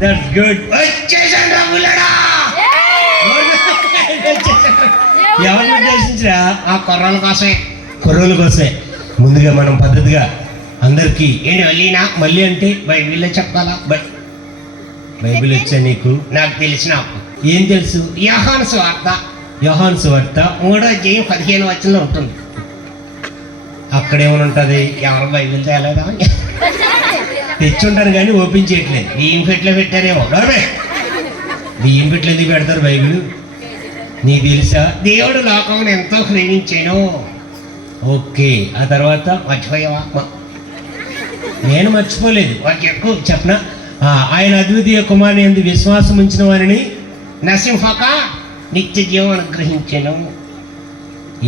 That's good. వచ్చేసాను రా బుల్లడా. ఎవరిని ఉద్దేశించరా? ఆ కుర్రోళ్ళ కోసమే. కుర్రోళ్ళ కోసమే. ముందుగా మనం పద్ధతిగా అందరికీ ఏంటి మళ్ళీ అంటే బైబిల్లో చెప్పాలా? బైబిల్ వచ్చా నీకు? నాకు తెలిసిన ఏం తెలుసు? యోహాను సువార్త. యోహాను సువార్త 3వ అధ్యాయం 15వ వచనంలో ఉంటుంది. అక్కడేమని ఉంటుంది? ఎవరు బైబిల్ తేలేదా? తెచ్చుంటారు కానీ ఓపెన్ చేయట్లేదు. బియ్యం పెట్లో పెట్టారేమో. బియ్యం పెట్లు ఎందుకు పెడతారు బైబిల్? నీకు తెలుసా? దేవుడు లోకమును ఎంతో ప్రేమించాను. ఓకే, ఆ తర్వాత మర్చిపోయావా? నేను మర్చిపోలేదు. వారికి ఎక్కువ చెప్పనా? ఆయన అద్వితీయ కుమారుని యందు విశ్వాసం ఉంచిన వారిని నశింపక నిత్య జీవం అనుగ్రహించాను.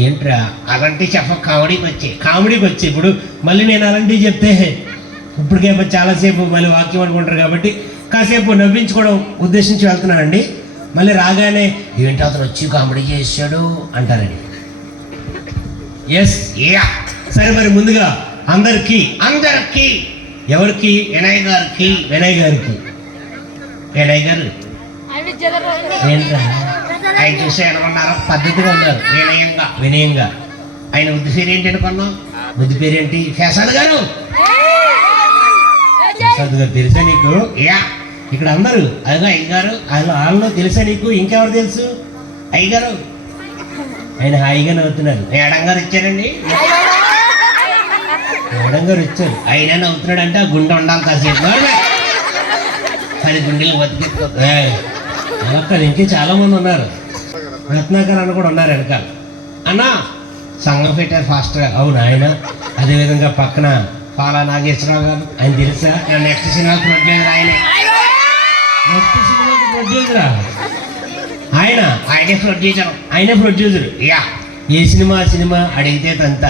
ఏంట్రా అలాంటి చెప్ప? కామెడీకి వచ్చే ఇప్పుడు మళ్ళీ నేను అలాంటివి చెప్తే ఇప్పటికే చాలాసేపు మళ్ళీ వాక్యం అనుకుంటారు కాబట్టి కాసేపు నవ్వించుకోవడం ఉద్దేశించి వెళ్తున్నానండి. మళ్ళీ రాగానే ఏంటి అతను వచ్చి కామెడీ చేశాడు అంటారండి. ఎస్, సరే. మరి ముందుగా అందరికీ ఎవరికి? వినయ్ గారికి. వినయ్ గారు ఏంట్రా ఆయన చూసి అనుకున్నారు? పద్ధతిగా ఉన్నారు, వినయంగా. ఆయన బుద్ధి పేరు ఏంటి అనుకున్నాం? బుద్ధి పేరేంటి? ప్రసాద్ గారు తెలుసా నీకు? ఇక్కడ అందరూ అదిగో అయ్యగారు, వాళ్ళు తెలుసా నీకు? ఇంకెవరు తెలుసు? అయ్యగారు. ఆయన హాయిగా నవ్వుతున్నారు. మేడం గారు వచ్చారండి. మేడం గారు వచ్చారు. ఆయన నవ్వుతున్నాడు అంటే ఆ గుండె ఉండాలి కాసేపు. 10 గుండెలు బతికి అలా కాదు, ఇంకే చాలా మంది ఉన్నారు. రత్నాకర్ అన్న కూడా ఉన్నారు వెనకాల. అన్న సంఘం పెట్టారు ఫాస్ట్గా. అవును ఆయన. అదేవిధంగా పక్కన పాలా నాగేశ్వరరావు గారు, ఆయన తెలుసా? నెక్స్ట్ సినిమా ప్రొడ్యూసర్ ఆయనే. ఆయనే ప్రొడ్యూసర్. ఏ సినిమా అడిగితే తంతా.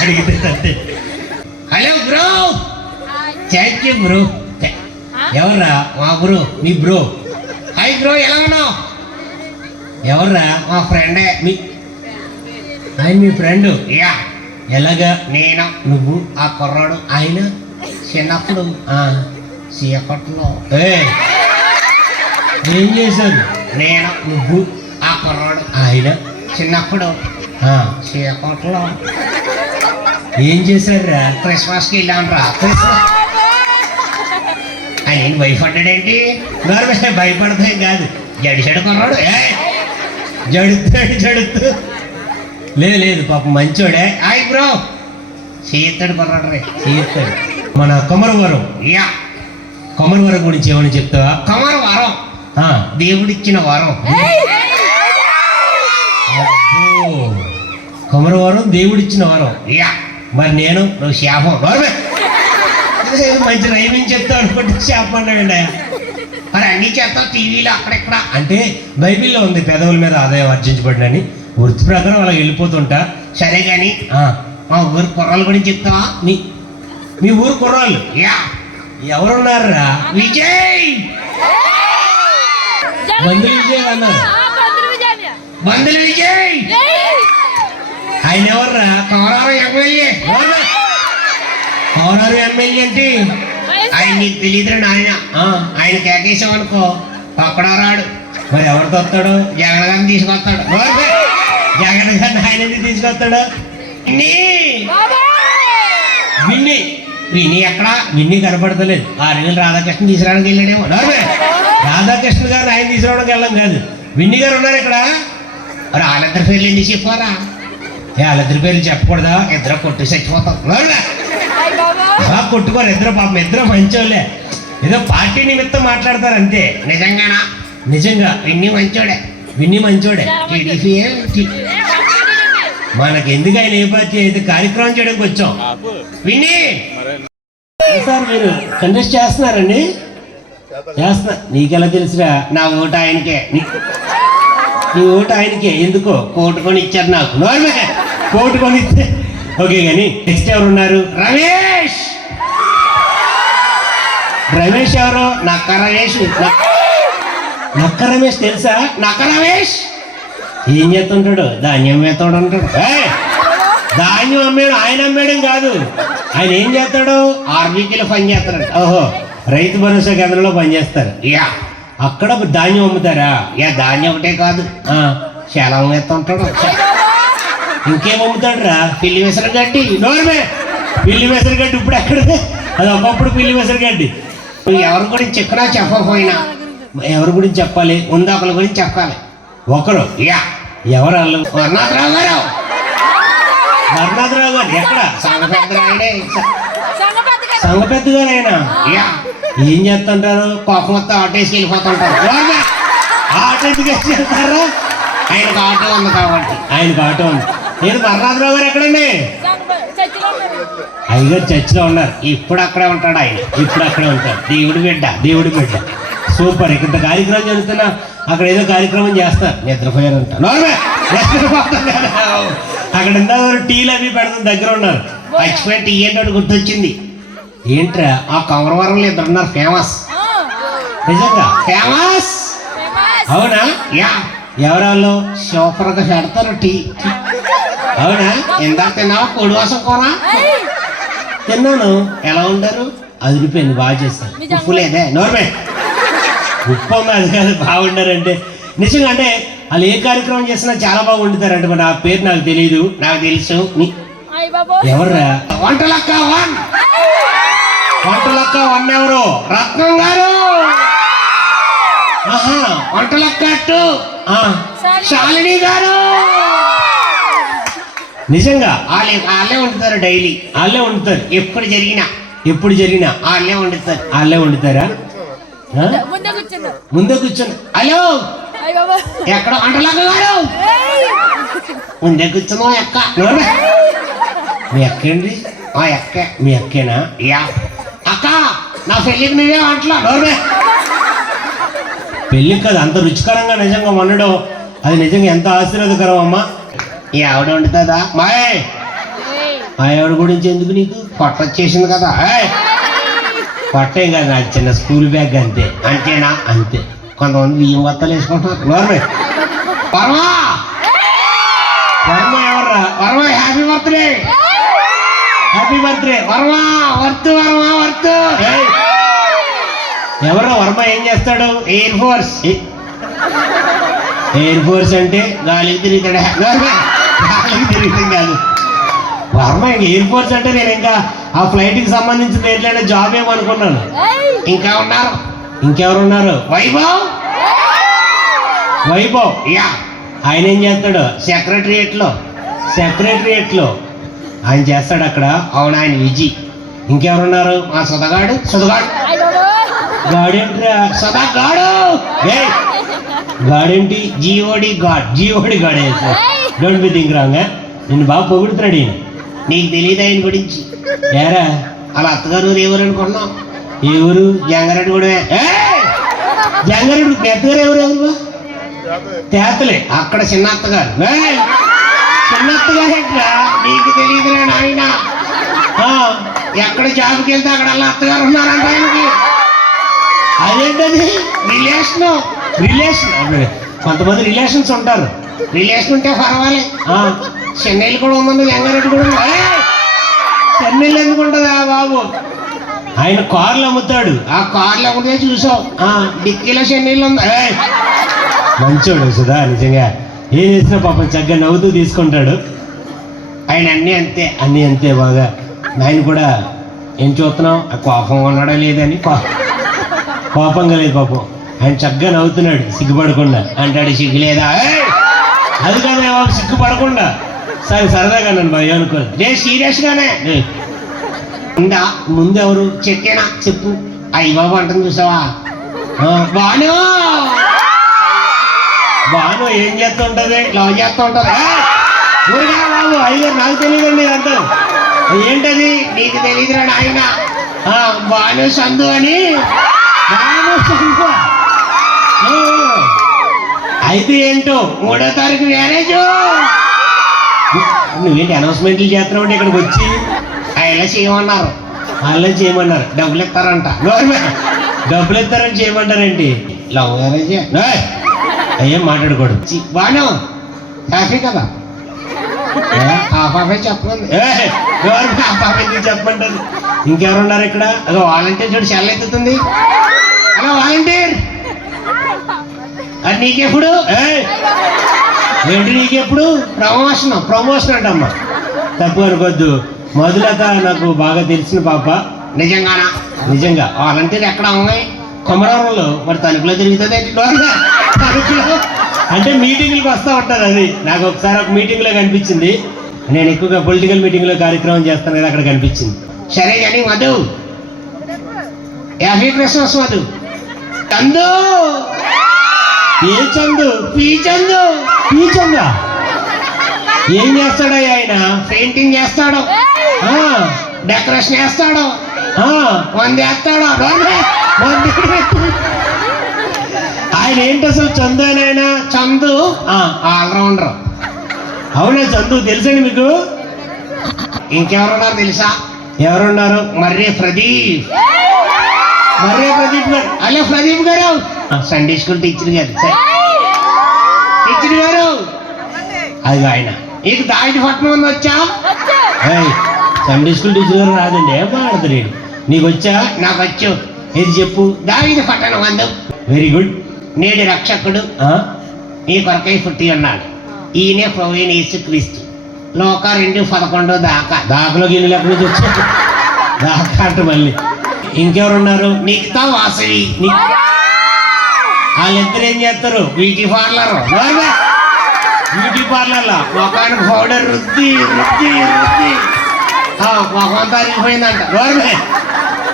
అడిగితే తంతే. Hello bro. Thank you bro. ఎవర్రా? మా బ్రో. మీ బ్రో. హాయ్ బ్రో, ఎలా ఉన్నావు? ఎవర్రా? మా ఫ్రెండే. ఆయన మీ ఫ్రెండ్? ఎలాగా? నేను, నువ్వు, ఆ కుర్రాడు. ఆయన చిన్నప్పుడు చీకట్లో ఏం చేశాను? నేను, నువ్వు, ఆ కుర్రాడు. ఆయన చిన్నప్పుడు చీకట్లో ఏం చేశారురా? క్రిస్మస్కి వెళ్ళాను. ఆయన భయపడ్డాడేంటి? భయపడతాం కాదు, జడిసాడు కుర్రాడు. జడుతూ లేదు పాపం మంచోడే. Hi bro. చీతాడు కుర్రాడు రే. చీతాడు. మన కొమరవరం గురించి ఏమని చెప్తావా? కొమరవరం దేవుడిచ్చిన వరం. కొమరవరం దేవుడిచ్చిన వరం. మరి నువ్వు శాపం. మంచి రైమింగ్ చెప్తావు అనుకుంటే శాపం అన్నాడండి. మరి అన్నీ చేస్తావు టీవీలో అక్కడెక్కడ అంటే బైబిల్లో ఉంది పెదవుల మీద ఆదాయం ఆర్జించబడినని. వృత్తి ప్రకారం అలా వెళ్ళిపోతుంటా. సరే కానీ మా ఊరు కుర్రాళ్ళ గురించి చెప్తావా? మీ ఊరు కుర్రాళ్ళు ఎవరున్నారా? విజయ్. బంధులు విజయ్ అన్నారు. బంధులు విజయ్. ఆయన ఎవర్రా? కౌరారు ఎమ్మెల్యే. కౌరారు ఎమ్మెల్యే అంటే ఆయన నీకు తెలియదురా ఆయన. ఆయన కేకేసాం అనుకో పక్కడా రాడు. మరి ఎవరితో వస్తాడు? జగన్ గారిని తీసుకొస్తాడు. జగన్ గారిని ఆయన ఎందుకు తీసుకొస్తాడు? విన్ని ఎక్కడ? విన్ని కనపడతలేదు. 6 నెలలు రాధాకృష్ణ తీసుకురావడానికి వెళ్ళాడేమో. రాధాకృష్ణ గారు ఆయన తీసుకురావడానికి వెళ్ళాం కాదు. విన్ని గారు ఉన్నారు ఇక్కడ. మరి వాళ్ళిద్దరి పేర్లు ఎందుకు చెప్పారా? వాళ్ళిద్దరి పేర్లు చెప్పకూడదా? ఇద్దరు కొట్టు చచ్చిపోతాం. కొట్టుకోరు ఇద్దరు. పాపం ఇద్దరు మంచోళ్ళే. ఏదో పార్టీ నిమిత్తం మాట్లాడతారు అంతే. నిజంగా విన్ని మంచోడే. మనకి ఎందుకు ఆయన ఏ పార్టీ అయితే కార్యక్రమం చేయడానికి వచ్చాం. విన్ని సార్ మీరు కంటెస్ట్ చేస్తున్నారండి? చేస్తున్నా. నీకెలా తెలుసురా? నా ఓటు ఆయనకే. నీ ఓటు ఆయనకే. ఎందుకో? కోటు కొని ఇచ్చారు నాకు. కోటు కొని ఇస్తే ఓకే. కానీ నెక్స్ట్ ఎవరున్నారు? రమేష్ ఎవరు? నక్క రమేష్ తెలుసా? నక్క రమేష్ ఏం చేస్తుంటాడు? ధాన్యం వేస్తాడు అంటాడు. ధాన్యం అమ్మాడు. ఆయన అమ్మేయడం కాదు, ఆయన ఏం చేస్తాడు? ఆర్బీకీలో పని చేస్తాడు. ఓహో, రైతు భరోసా కేంద్రంలో పనిచేస్తారు. యా. అక్కడ ధాన్యం అమ్ముతారా? యా, ధాన్యం ఒకటే కాదు, చాలా అమ్మేస్తుంటాడు. ఇంకేం అమ్ముతాడు రా? పిల్లి విసరగడ్డి. నోర్మే, పిల్లి విసరగడ్డి ఇప్పుడు ఎక్కడిది? అది ఒకప్పుడు పిల్లి విసరగడ్డి. నువ్వు ఎవరి గురించి చెప్పినా చెప్పకపోయినా ఎవరి గురించి చెప్పాలి? ఉందాకల గురించి చెప్పాలి. ఒకరు. యా. ఎవరు వాళ్ళు? వర్ణాథరావు గారు. వర్ణాథరావు గారు ఎక్కడ? సంగపెద్ద గారు ఆయన. యా. ఏం చేస్తుంటారు? కోపం మొత్తం ఆటో వేసి వెళ్ళిపోతుంటారు. ఆటో ఎందుకు వేసి వెళ్తారు? ఆయనకు ఆటో ఉంది కాబట్టి. ఆయనకు ఆటో ఉంది. నేను వర్ణాథరావు గారు ఎక్కడండి? అయ్యగారు చర్చిలో ఉన్నారు. ఇప్పుడు అక్కడే ఉంటాడు ఆయన. ఇప్పుడు అక్కడే ఉంటాడు. దేవుడి బిడ్డ, దేవుడి బిడ్డ. సూపర్. ఇంత కార్యక్రమం జరుగుతున్నా అక్కడ ఏదో కార్యక్రమం చేస్తారు. నిద్రపోయారంట. అక్కడ ఎంత టీలు అవి పెడతాం దగ్గర ఉన్నారు. మర్చిపోయి టీ ఏంటో గుర్తొచ్చింది. ఏంట్రా ఆ కమరవరంలో ఇద్దరు ఉన్నారు ఫేమస్. నిజంగా ఫేమస్. అవునా? యా. ఎవరాళ్ళు? సూపర్గా పెడతారు టీ. అవునా? ఇందాక తిన్నావా? పొడి వాసం కోరా? తిన్నాను. ఎలా ఉంటారు? అదిరిపోయింది, బాగా చేస్తారు. ఉప్పు లేదే? నోర్మే, ఉప్పు అమ్మ అది కాదు. బాగుండారంటే నిజంగా అంటే వాళ్ళు ఏ కార్యక్రమం చేసినా చాలా బాగా వండుతారంటే. మరి ఆ పేరు నాకు తెలియదు. నాకు తెలుసు. ఎవర్రా? వంటలక్క వన్. వంటలక్క వన్ ఎవరు? రత్నం గారు. ఆహా. వంటలక్క టూ శాలిని గారు. నిజంగా వాళ్ళే వండుతారు. డైలీ వాళ్ళే వండుతారు. ఎప్పుడు జరిగినా వాళ్ళే వండుతారు. వాళ్ళే వండుతారా? ముందే కూర్చొని హలో ఎక్కడ వంటలక్క గారు? ముందే కూర్చున్నాం. ఎక్క మీ అక్కండి? ఎక్కే. మీ అక్కేనా? యా. అక్క నా పెళ్ళికి నువ్వే వంటలా? నోర్మే, పెళ్ళికి కదా అంత రుచికరంగా నిజంగా వండడం అది నిజంగా ఎంత ఆశీర్వాదకరం అమ్మా. ఈ ఆవిడ వండుతుందా? మా ఆవిడ గురించి ఎందుకు నీకు? పొట్ట వచ్చేసింది కదా. పొట్టేం కాదు, నాకు చిన్న స్కూల్ బ్యాగ్ అంతే. అంతేనా? అంతే. కొంతమంది బియ్యం వత్తలు వేసుకుంటున్నారు. నోర్మే. వర్మ ఎవర్రా? Varma happy birthday. Happy birthday Varma. Worth ఎవరో వర్మ ఏం చేస్తాడు? ఎయిర్ ఫోర్స్ అంటే గాలికి తిరుగుతాడు. గాలికి తిరుగుతాం కాదు వర్మ. ఎయిర్ ఫోర్స్ అంటే నేను ఇంకా ఆ ఫ్లైట్కి సంబంధించిన ఏంటంటే జాబ్ ఏమనుకున్నాను. ఇంకా ఉన్నారు. ఇంకెవరు ఉన్నారు? వైభవ్. యా. ఆయన ఏం చేస్తాడు? సెక్రటరియట్లో ఆయన చేస్తాడు అక్కడ. అవును, ఆయన విజయ్. ఇంకెవరున్నారు? మా సుధగాడు. గాడేంట్రా? గాడేంటి? G O D god. Don't be think wrong. నిన్ను బాగా పొగుడుతున్నాడు ఈయన. నీకు తెలియదు ఆయన గురించి? ఏరా అలా అత్తగారు ఎవరు అనుకున్నావు? ఏ ఊరు? జంగారెడ్డి కూడా. జంగారెడ్డి పెద్దగారు ఎవరు? తేతలే. అక్కడ చిన్న అత్తగారు. నీకు తెలియదులే నాయన. ఎక్కడ జాబ్కి వెళ్తే అక్కడ అలా అత్తగారు ఉన్నారంట ఆయనకి. అదేంటది? రిలేషన్. కొంతమంది రిలేషన్స్ ఉంటారు. రిలేషన్ ఉంటే పర్వాలేదు. చెన్నైలు కూడా ఉందండి. జంగారెడ్డి కూడా. చెన్నైలు ఎందుకు ఉంటుందా బాబు? ఆయన కార్లు అమ్ముతాడు. ఆ కార్లు అమ్ముతే చూసావు. డిక్కీలో చెన్నైలు ఉంది. మంచోడు సుధా. నిజంగా ఏం చేసినా పాపం చక్కగా నవ్వుతూ తీసుకుంటాడు. ఆయన అన్నీ అంతే బాగా. ఆయన కూడా ఏం చూస్తున్నావు? ఆ కోపంగా ఉన్నాడా లేదని. కోపంగా లేదు పాపం. ఆయన చక్కగా నవ్వుతున్నాడు సిగ్గుపడకుండా. అంటాడు సిగ్గులేదా? అది కాదే బాబు, సిగ్గుపడకుండా. సరే సరదాగా నన్ను భయం అనుకోరు. నేను సీరియస్గానే. ముందెవరు? చెక్కేనా? చెప్పు. అయ్యి బాబు అంటుంది చూసావా? బాను ఏం చేస్తుంటది? లవ్ చేస్తూ ఉంటది. బాబు అయ్యారు నాకు తెలియదండి అంతా. ఏంటది? నీకు తెలియదురా నాయన. బాను సందు అని. అయితే ఏంటో 3వ తారీఖు మ్యారేజ్. నువ్వేంటి అనౌన్స్మెంట్లు చేస్తున్నావు అంటే ఇక్కడికి వచ్చి? అలా చేయమన్నారు. డబ్బులు ఇస్తారంట. డబ్బులు ఇస్తారని చేయమంటారేంటి? లవ్ మ్యారేజ్ అయ్యేం మాట్లాడకూడదు. బాను హ్యాపీ కదా? హాఫ్ చెప్పండి. హాఫ్ చెప్పమంటారు. ఇంకెవరున్నారు ఇక్కడ? అదో వాలంటీర్ చూడు సెల్ ఎత్తుతుంది. హలో వాలంటీర్, అది నీకెప్పుడు? ఏంటి నీకెప్పుడు? ప్రమోషన్ అంటమ్మా. తప్పు అనుకోద్దు. మధులత నాకు బాగా తెలిసిన పాప. నిజంగానా? నిజంగా. వాలంటీర్ ఎక్కడ అమ్మాయి? కొమరంలో. మరి తణుకులో తిరుగుతుంది తణుకులో అంటే మీటింగ్లకు వస్తూ ఉంటారు. అది నాకు ఒకసారి ఒక మీటింగ్లో కనిపించింది. నేను ఎక్కువగా పొలిటికల్ మీటింగ్లో కార్యక్రమం చేస్తాను కదా, అక్కడ కనిపించింది. సరే కానీ మధు, హ్యాపీ క్రిస్మస్ మధు. చందు, ఏ చందు? పీ చందు. పీ చందా? ఏం చేస్తాడో ఆయన? పెయింటింగ్ చేస్తాడు, డెకరేషన్ చేస్తాడు, వంద వేస్తాడు. ఆయన ఏంటి అసలు? చందు ఆయన? చందు ఆల్రౌండర్. అవునా? చందు తెలుసండి మీకు? ఇంకెవరున్నారు తెలుసా? ఎవరున్నారు? మర్రే ప్రదీప్. మర్రే ప్రదీప్ గారు. అలే ప్రదీప్ గారు, సండే స్కూల్ టీచర్ గారు. టీచర్ గారు, అది ఆయన. నీకు దాయిది పట్నం అని వచ్చా? సండే స్కూల్ టీచర్ గారు రాదండి. ఏం మాట్లాడతారు? నీకు వచ్చా? నాకు వచ్చు. ఏది చెప్పు? దాయిది పట్టణం అందు. Very good. నేడు రక్షకుడు ఈ కొరకై పుట్టి ఉన్నాడు. ఈయనే ప్రవీణ యేసుక్రీస్తు. లోక 2:11 దాకలో గిన్నెలు ఎక్కడి నుంచి వచ్చాడు? దాకా అంట మళ్ళీ. ఇంకెవరున్నారు? నిఖితా వాసవి. వాళ్ళిద్దరు ఏం చేస్తారు? Beauty parlour. బ్యూటీ పార్లర్లో మొఖానికి పౌడర్ రుద్ది రుద్ది రుద్ది మొఖం తరిగిపోయిందంట.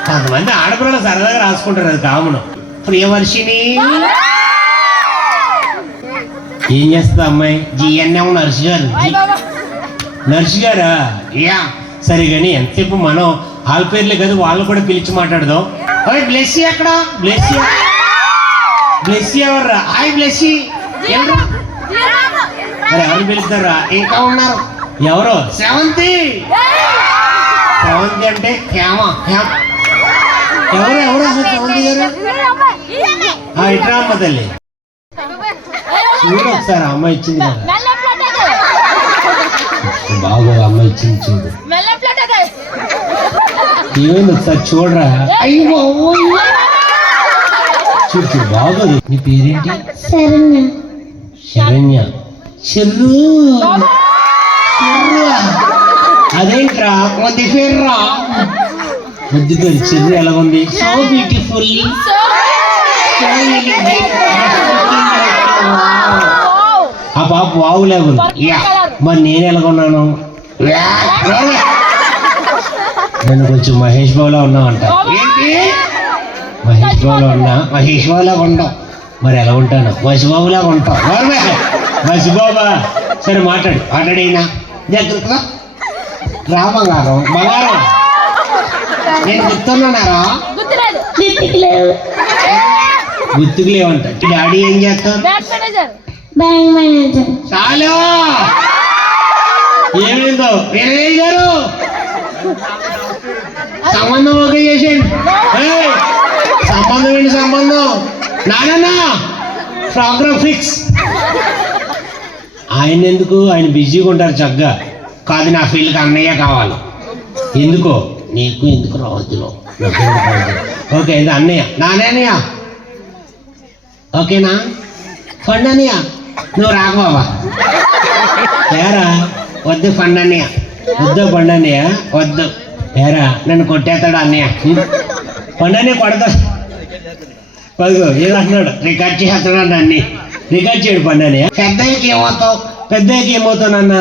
కొంతమంది ఆడపిల్లలు సరదాగా రాసుకుంటారు, అది కామను. ప్రియవర్షిని ఏం చేస్తుంది అమ్మాయి? జిఎన్ఎం నర్సు గారు. నర్సు గారా? యా. సరే కానీ ఎంతసేపు మనం వాళ్ళ పేర్లే కదా, వాళ్ళు కూడా పిలిచి మాట్లాడదాం. బ్లెస్సీ ఎక్కడ? బ్లెస్సీ బ్లెస్సీ ఎవర్రా? హాయ్ బ్లెస్సీ. మరి ఎవరు పిలుస్తారా? ఇంకా ఉన్నారు. ఎవరు? సెవంతి. సెవంతి అంటే హేమ. ఎవరు ఎవరు అసలు సెవంతి గారు? ఇట్రా అమ్మ తల్లి, చూడు ఒకసారి. అమ్మాయి ఇచ్చింది కదా, బాగా అమ్మాయి ఇచ్చింది చూడు. ఏమైంది ఒకసారి చూడరా. అయ్యో చూడు చూడు, బాగోదు. నీ పేరేంటి? శరణ్య. శరణ్య. చెర్రు. అదేంట్రా కొద్ది పేర్రా? ముద్దు పేరు చెర్రు. ఎలా ఉంది? So beautiful. ఆ పాప వావులేవు. మరి నేను ఎలాగొన్నాను? నేను కొంచెం మహేష్ బాబులా ఉన్నావంట. ఏంటి మహేష్ బాబులా ఉన్నా? మహేష్ బాబులా ఉండవు. మరి ఎలా ఉంటాను? మసిబాబులా ఉంటావు. మసిబాబా. సరే మాట్లాడైనా దగ్గర రామగారు. బంగారం నేను గుర్తున్నారా? గుర్తుకు లేవంట. డాడీ ఏం చేస్తారు? Bank manager. చాలు. ఏమైందో వీరయ్య గారు? సంబంధం ఓకే చేసేయండి. సంబంధం ఏంటి సంబంధం? నాన్న ప్రోగ్రామ్ ఫిక్స్. ఆయన ఎందుకు? ఆయన బిజీగా ఉంటారు చక్కగా. కాదు, నా ఫీల్డ్కి అన్నయ్య కావాలి. ఎందుకో? నీకు ఎందుకు రావద్దులో. ఓకే, ఇది అన్నయ్య. నాన్నయ్య ఓకేనా? ఫండ్ అన్నయ్య. నువ్వు రాకు బాబా. ఏరా వద్దు ఫండ్ అన్నయ్య. వద్దు ఫండ్ అన్నయ్య వద్దు. ఏరా నన్ను కొట్టేస్తాడు అన్నయ్య. ఫండ్ అన్నయ్య కొడతాడు. పదిగో ఏదో అంటున్నాడు, రికార్డ్ చేస్తున్నాడు. అన్ని రికార్డ్ చేయడు ఫండ్ అన్నయ్య. పెద్దయ్యకి ఏమవుతావు? పెద్దయ్యకి ఏమవుతావు నాన్న?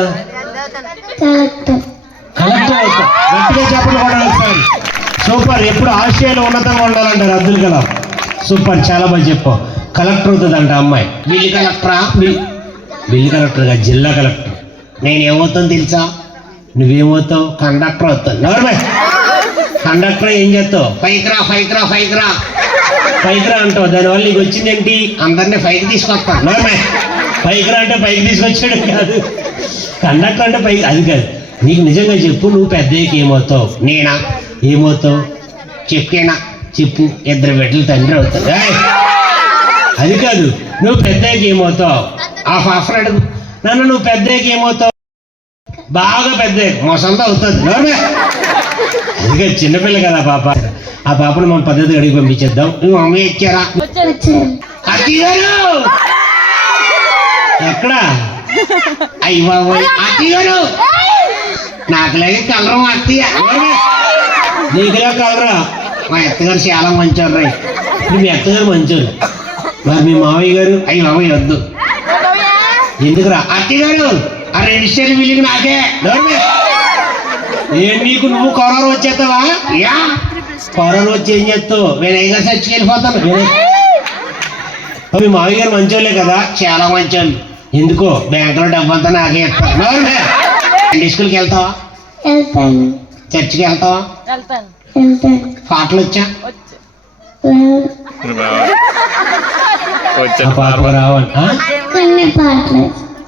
కలెక్టర్ అవుతావు. గట్టిగా చెప్పలు కూడా ఒకసారి. సూపర్. ఎప్పుడు ఆస్ట్రేలియాలో ఉన్నతంగా ఉండాలంటారు అబ్దుల్ కలాం. సూపర్, చాలా బాగా చెప్పావు. కలెక్టర్ అవుతుందంట అమ్మాయి. బిల్లు కలెక్టరా? బిల్లు కలెక్టర్గా జిల్లా కలెక్టర్. నేను ఏమవుతాను తెలుసా? నువ్వేమవుతావు? కండక్టర్ అవుతాను. ఎవరు కండక్టర్? ఏం చేస్తావు? పైకిరా పైకిరా పైకిరా పైకిరా అంటావు. దానివల్ల నీకు వచ్చింది ఏంటి? అందరినీ పైకి తీసుకొస్తాను. నోర్మే. పైకిరా అంటే పైకి తీసుకొచ్చాడు కాదు. కండక్టర్ అంటే పైకి, అది కాదు. నీకు నిజంగా చెప్పు, నువ్వు పెద్దయ్యకి ఏమవుతావు? నేనా? ఏమవుతావు చెప్పేనా? చెప్పు. 2 బిడ్డలు తండ్రి అవుతావు. అది కాదు, నువ్వు పెద్దయ్యకి ఏమవుతావు? ఆఫర్ అడుగు. నన్ను నువ్వు పెద్దయ్యకి ఏమవుతావు? బాగా పెద్ద మొసంతో అవుతుంది. అందుకే చిన్నపిల్ల కదా పాప. ఆ పాపను మన పద్ధతి అడిగి పంపించేద్దాం. నువ్వు అమ్మ ఇచ్చారా? అత్తయ్య గారు ఎక్కడా? అయ్యి బాబు అత్తయ్య గారు నాకులాగే కలరం అత్తయ్య. నీకులా కలరా? మా అత్తగారు చాలా మంచోరు రా. ఇప్పుడు మీ అత్తగారు మంచోరు, మరి మీ మావయ్య గారు అయ్యి బాబు వద్దు. ఎందుకురా? అత్తయ్య గారు ఆ రిజిస్టర్ బిల్లింగ్ నాకే. ఏం నీకు నువ్వు కరోనా వచ్చేస్తావా? కరోనా వచ్చి ఏం చేస్తావు? నేను ఏగా చర్చికి వెళ్ళిపోతాను. మీ మావయ్య గారు మంచోళ్ళే కదా? చాలా మంచోళ్ళు. ఎందుకో బ్యాంకులో డబ్బంతా నాకే ఇస్తాను. స్కూల్కి వెళ్తావా? చర్చికి వెళ్తావా? పాటలు వచ్చా? పాటలు రావాలి.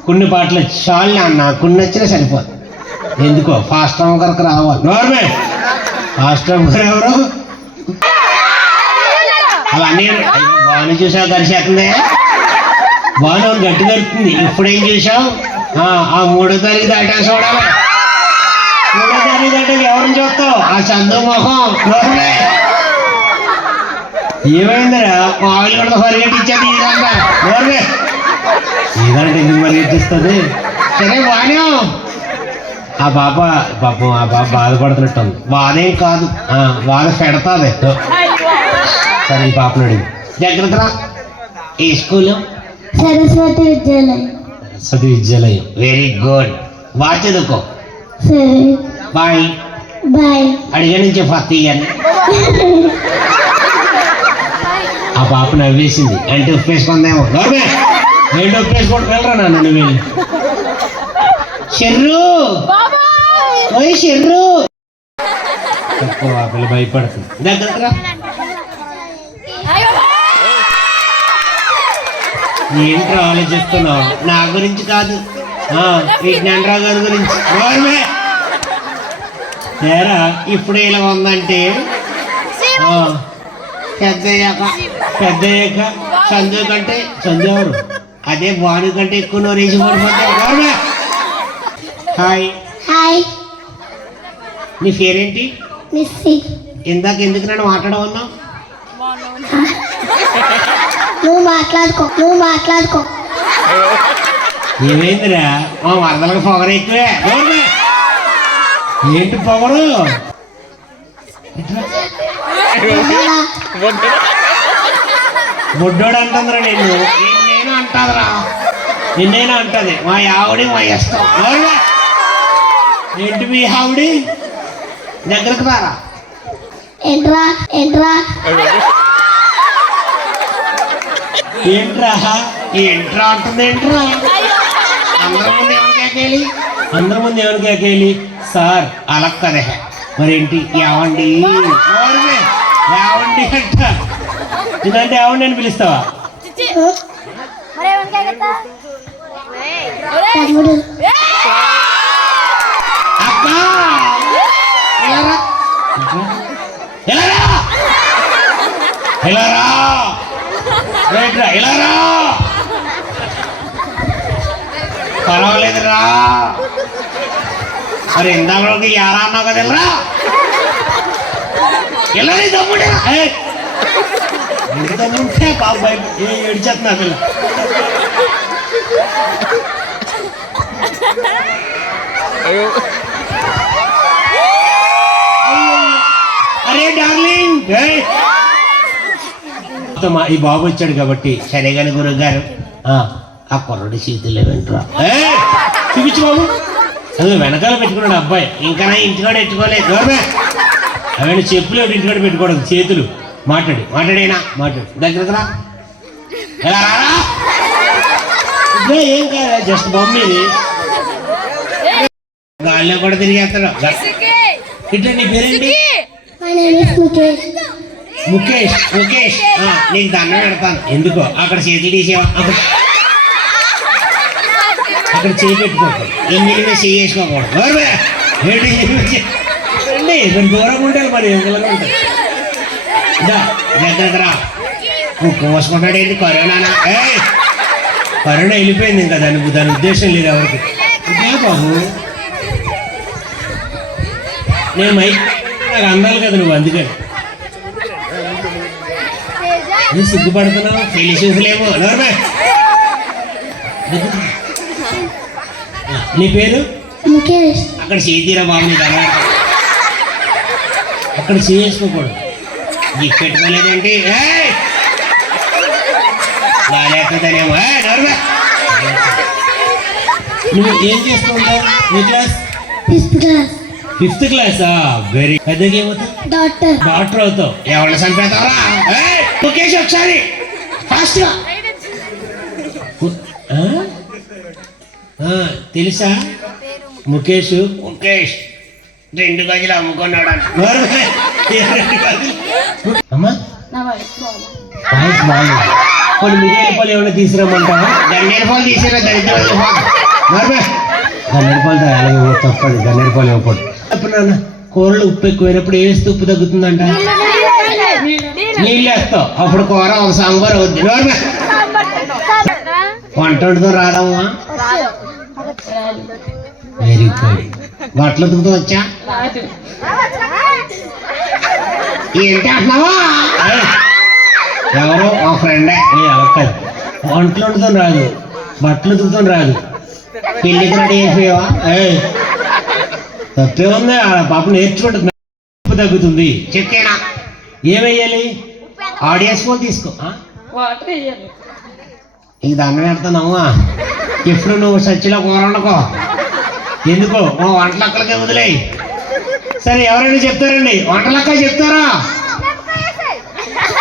కొన్ని పాటలు చాలు అన్న, కొన్ని వచ్చినా సరిపోదు. ఎందుకో ఫాస్ట్ రామ్ గారికి రావాలి. నోర్మే ఫాస్ట్ రామ్ గారు ఎవరు? అవన్నీ బాను చూసావు గడిచేస్తుంది. బాను గట్టి గడుతుంది. ఇప్పుడేం చూసావు? ఆ 3వ తారీఖు దాటా చూడాలి. 3వ తారీఖు దాటా ఎవరిని చూస్తావు? ఆ చందు మొహం. నోర్మే ఏమైందిరా? మామూలు కూడా పరిగెట్టించేది ఇదంతా. నోర్మే ఇదంటే ఎందుకు పరిగెట్టిస్తుంది? సరే బాను ఆ పాప పాపం ఆ పాప బాధపడుతున్నట్టుంది. బాధేం కాదు, బాధ పెడతాది. సరే ఈ పాపను అడిగి దగ్గర ఏ స్కూల్? సరస్వతి విద్యాలయం. సరస్వతి విద్యాలయం. Very good. బాగా చదువుకో. సరే బాయ్. బాయ్. అడిగా నుంచి ఫతీయని ఆ పాప నవ్వేసింది. అంటే ఒప్పేసుకుందేమో. ఏంటి ఒప్పేసుకోండి వెళ్ళరా నాన్న నువ్వు వెళ్ళి. షెర్రు ఓయ్ షెర్రు. తక్కువ పిల్ల భయపడుతుంది. దగ్గర ఏంట్రా ఆలోచిస్తున్నావు? నా గురించి కాదు, విజ్ఞానరావు గారి గురించి. ఏరా ఇప్పుడు ఇలా ఉందంటే పెద్దయ్యాక చందు కంటే చందు ఎవరు? అదే బాను కంటే ఎక్కువ నోరేసి పడిపోతాయి. హాయ్. హాయ్. నీ పేరేంటి? మిస్సి. ఇందాక ఎందుకు నన్ను మాట్లాడమన్నావు? నువ్వు మాట్లాడుకో. ఏమైందిరా? మా వరదలకు పొగరు ఎక్కువే. ఏంటి పొగరు? బొడ్డోడు అంటుందిరా నిన్ను. నిన్నేనా అంటాదిరా? నిన్నేనా అంటది. మా ఆవిడి మా ఇష్టం. ఏంటి మీ ఆవిడి? దగ్గరకు రారా. ఏంట్రా ఏంట్రా అంటుంది. ఏంట్రా అందరి ముందు ఎవరికి కేకేలి? సార్ అలా కదే. మరేంటి ఏవండి ఏవండి అంట. ఇదంటే ఏవండి అని పిలుస్తావా? అక్క ఇలారా పర్వాలేదురా. మరి ఇందాక యారా అన్నావు కదా? ఇలా తమ్ముడే తమ్ముంటే బాబాయ్ ఏడ్చేస్తున్నా పిల్ల. అరే డార్లింగ్ ఈ బాబు వచ్చాడు కాబట్టి సరే కానీ గురువు గారు ఆ కుర్రడి చేతుల్లో వెంటరా చూపించు బాబు. అది వెనకాల పెట్టుకున్నాడు అబ్బాయి. ఇంకా నా ఇంటికాడ ఎట్టుకోలేదు. అవన్నీ చెప్పులు ఇంటికాడ పెట్టుకోవడం. చేతులు మాట్లాడేనా దగ్గరకు రా. ఎలా రారా? ఏం కాదా, జస్ట్ బొమ్మది. గాల్లో కూడా తిరిగేస్తాడు. ఇట్లా నీ పేరేంటి? ముఖేష్. నీకు దండం పెడతాను. ఎందుకో అక్కడ చేతులు తీసేవా? అక్కడ చేయి పెట్టుకోకూడదు. ఎన్ని చేసుకోకూడదు. మరి దూరం ఉంటారు. మరి ఎంగలుగా ఉంటారు. దగ్గర కోసుకుంటాడు. ఏంటి కరోనా? కరోనా వెళ్ళిపోయింది ఇంకా. దాని ఉద్దేశం లేదు ఎవరికి. బాబు నేను నాకు అందాలి కదా నువ్వు, అందుకని నువ్వు సిగ్గుపడుతున్నావు, పెళ్లి చూపులేమో. నోర్మే. నీ పేరు? ముఖేష్. అక్కడ చేతిరా బాబు, నీకు అలవాటు. అక్కడ చేసుకోకూడదు. గిఫ్ట్ పెట్టుకోలేదేంటి? బాగాలేకపోతేనేమో. నోర్మే. నువ్వు ఏం చేస్తూ ఉంటావు? ఏ క్లాస్? 5th class. 5th క్లాసా? వెరీ పెద్దగా ఏమవుతావు? డాక్టర్. డాక్టర్ అవుతావు. ఎవరిని చంపేతావరా? ముఖేష్ ఒకసారి ఫాస్ట్గా. తెలుసా ముఖేష్? ముఖేష్ 2 గజలు అమ్ముకున్నాడు అంట. అమ్మా వాయిస్ బాగాలేదు. కొన్ని మిగిలిన పాలు ఏమైనా తీసుకురమ్మంటావా? గన్నేరు పాలు తీసుకురా. గన్నేరు పాలు అలాగే తప్పదు. గన్నేరు పాలు ఇవ్వకూడదు. అప్పుడు నాన్న కూరలు ఉప్పు ఎక్కువైనప్పుడు ఏ వేస్తే ఉప్పు తగ్గుతుందంట? నీళ్ళు వేస్తావు, అప్పుడు కూర ఒక సాంబార్ అవుద్ది. వంట వండుతూ రాదమ్మా? Very good. బట్టలు ఉతుకుతూ వచ్చా? ఏంటి అంటున్నావా? ఎవరో మా ఫ్రెండే. అలా కాదు, వంటలు వండుతాం రాదు, బట్టలు ఉతుకుతాం రాదు, పెళ్ళికి రెడీ అయిపోయావా? తప్పే ఉంది. పాప నేర్చుకుంటుంది, ఉప్పు తగ్గుతుంది. చెప్పేనా? ఏమేయాలి? ఆడియన్స్ ఫోన్ తీసుకో. ఈ దండం పెడుతున్నావా? ఇప్పుడు నువ్వు సచ్చిలో కూర వండుకో. ఎందుకో ఓ వంటలక్కలకే వదిలేయి. సరే ఎవరైనా చెప్తారండి? వంటలక్క చెప్తారా?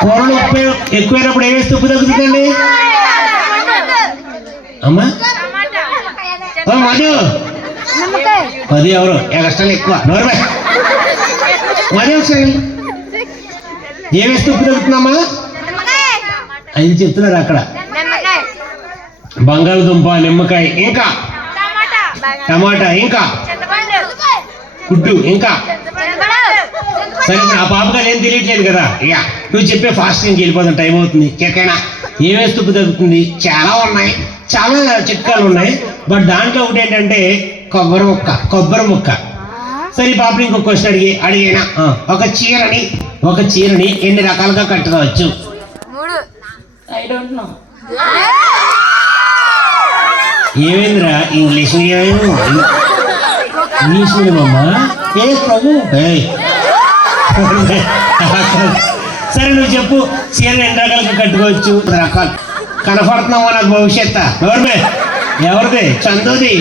కూరలు ఉప్పు ఎక్కువైనప్పుడు ఏ వేస్తే ఉప్పు తగ్గుతుందండి? అమ్మా మధు, మధు ఎవరు? ఎక్స్ట్రా ఎక్కువ. నోర్మే. మధు ఒకసారి ఏ వేస్తే ఉప్పు తగ్గుతుందమ్మా? 5 చెప్తున్నారు అక్కడ. బంగాళదుంప, నిమ్మకాయ, ఇంకా టమాటా, ఇంకా గుడ్డు, ఇంకా. సరే ఆ పాపగా నేను తెలియట్లేదు కదా. నువ్వు చెప్పే ఫాస్ట్ నేను వెళ్ళిపోతాను, టైం అవుతుంది. చెక్కైనా ఏ వేస్తే ఉప్పు తగ్గుతుంది? చాలా ఉన్నాయి, చాలా చిట్కాలు ఉన్నాయి. బట్ దాంట్లో ఒకటి ఏంటంటే కొబ్బరి ముక్క. సరే పాపని ఇంకొక క్వశ్చన్ అడిగినా, ఒక చీరని ఎన్ని రకాలుగా కట్టుకోవచ్చు? ఏమైందిరా? ఇంగ్లీష్ మీడియమమ్మా? ఏ ప్రభు. సరే నువ్వు చెప్పు, చీరని ఎన్ని రకాలుగా కట్టుకోవచ్చు? రకాలు కనపడుతున్నావా నాకు భవిష్యత్తు? ఎవరిది? చందుది.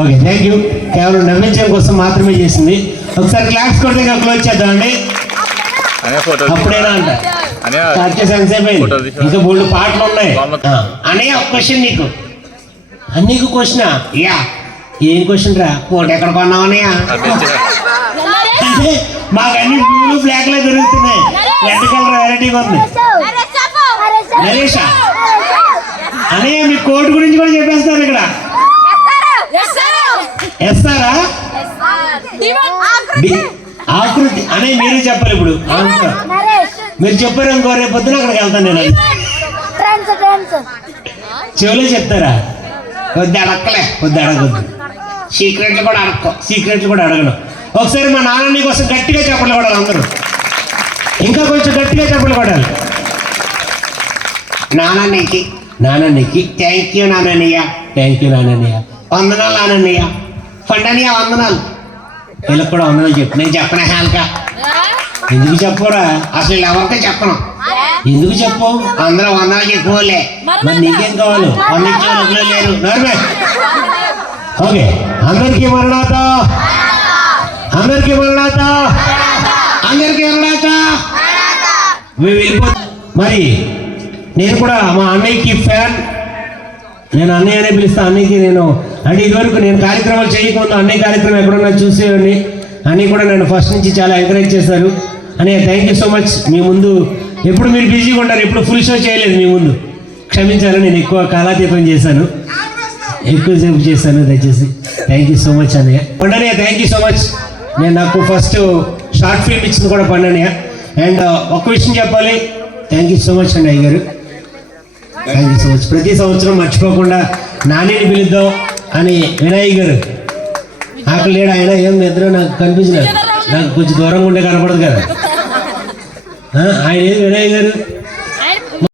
Okay, thank you. కేవలం నవ్వించడం కోసం మాత్రమే చేసింది. ఒకసారి క్లాస్ కొడితే ఇంకా క్లోజ్ చేద్దామండి. అప్పుడేనా అంట స్టార్ట్ చేసాను సేపు అయింది. ఇంకా 3 పాటలు ఉన్నాయి. అన్నయ్య ఒక క్వశ్చన్ నీకు. అన్నీకు క్వశ్చనా? ఏం క్వశ్చన్ రా? కోట్ ఎక్కడ కొన్నావు అన్నయ్య? అంటే మాకు అన్ని బ్లూ బ్లాక్ లో దొరుకుతున్నాయి. రెడ్ కలర్ వెరైటీగా ఉంది. నరేషా అన్నయ్య మీ కోట్ గురించి కూడా చెప్పేస్తారు ఇక్కడ. ఎస్తారా? ఆకృతి అనే మీరు చెప్పాలి. ఇప్పుడు మీరు చెప్పారు అనుకో, రేపు పొద్దున అక్కడికి వెళ్తాను నేను. చెవులో చెప్తారా? వద్దు అడగొద్దు. సీక్రెట్లు కూడా అడగను. ఒకసారి మా నాన్న నీకోసం గట్టిగా చెప్పలు కొడాలి అందరూ. ఇంకా కొంచెం గట్టిగా చెప్పలు కొడాలి. నాన్నకి థ్యాంక్ యూ నాన్నయ్య. వందనాలు నాన్నయ్య. పండనయ్య వందనాలు. వీళ్ళకి కూడా వందనాలు చెప్పు. నేను చెప్పిన హ్యాల్కా. ఎందుకు చెప్పరా? అసలు ఎవరికే చెప్పను. ఎందుకు చెప్పు? అందరూ వందనాలు చెప్పుకోలే. మరి నీకేం కావాలి? వందించే లేరు. నర్మే. ఓకే, అందరికీ మరణాత. మేము వెళ్ళిపో. మరి నేను కూడా మా అన్నయ్యకి ఫ్యాన్. నేను అన్నయ్య అనే పిలుస్తా. అన్నయ్యకి నేను అంటే ఇదివరకు నేను కార్యక్రమాలు చేయకుండా అన్నయ్య కార్యక్రమం ఎక్కడున్నా చూసేవాడిని. అన్నయ్య కూడా నన్ను ఫస్ట్ నుంచి చాలా ఎంకరేజ్ చేశారు. అన్నయ్య థ్యాంక్ యూ సో మచ్. మీ ముందు ఎప్పుడు మీరు బిజీగా ఉంటారు, ఎప్పుడు ఫుల్ షో చేయలేదు మీ ముందు. క్షమించాలి, నేను ఎక్కువ కాలాతీతం చేశాను, ఎక్కువసేపు చేశాను. దయచేసి థ్యాంక్ యూ సో మచ్ అన్నయ్య. పండనయ్య థ్యాంక్ యూ సో మచ్. నేను నాకు ఫస్ట్ షార్ట్ ఫిల్మ్ ఇచ్చింది కూడా పండనయ్య. అండ్ ఒక్క విషయం చెప్పాలి, థ్యాంక్ యూ సో మచ్ అండి అయ్య గారు. Thank you so much. ప్రతి సంవత్సరం మర్చిపోకుండా నానిని పిలుద్దాం అని వినాయక్ గారు అక్కడ లేడు ఆయన ఏం నిద్ర నాకు కనిపించలేదు నాకు కొంచెం దూరంగా ఉండే కనపడదు కదా ఆయన ఏది వినయ్ గారు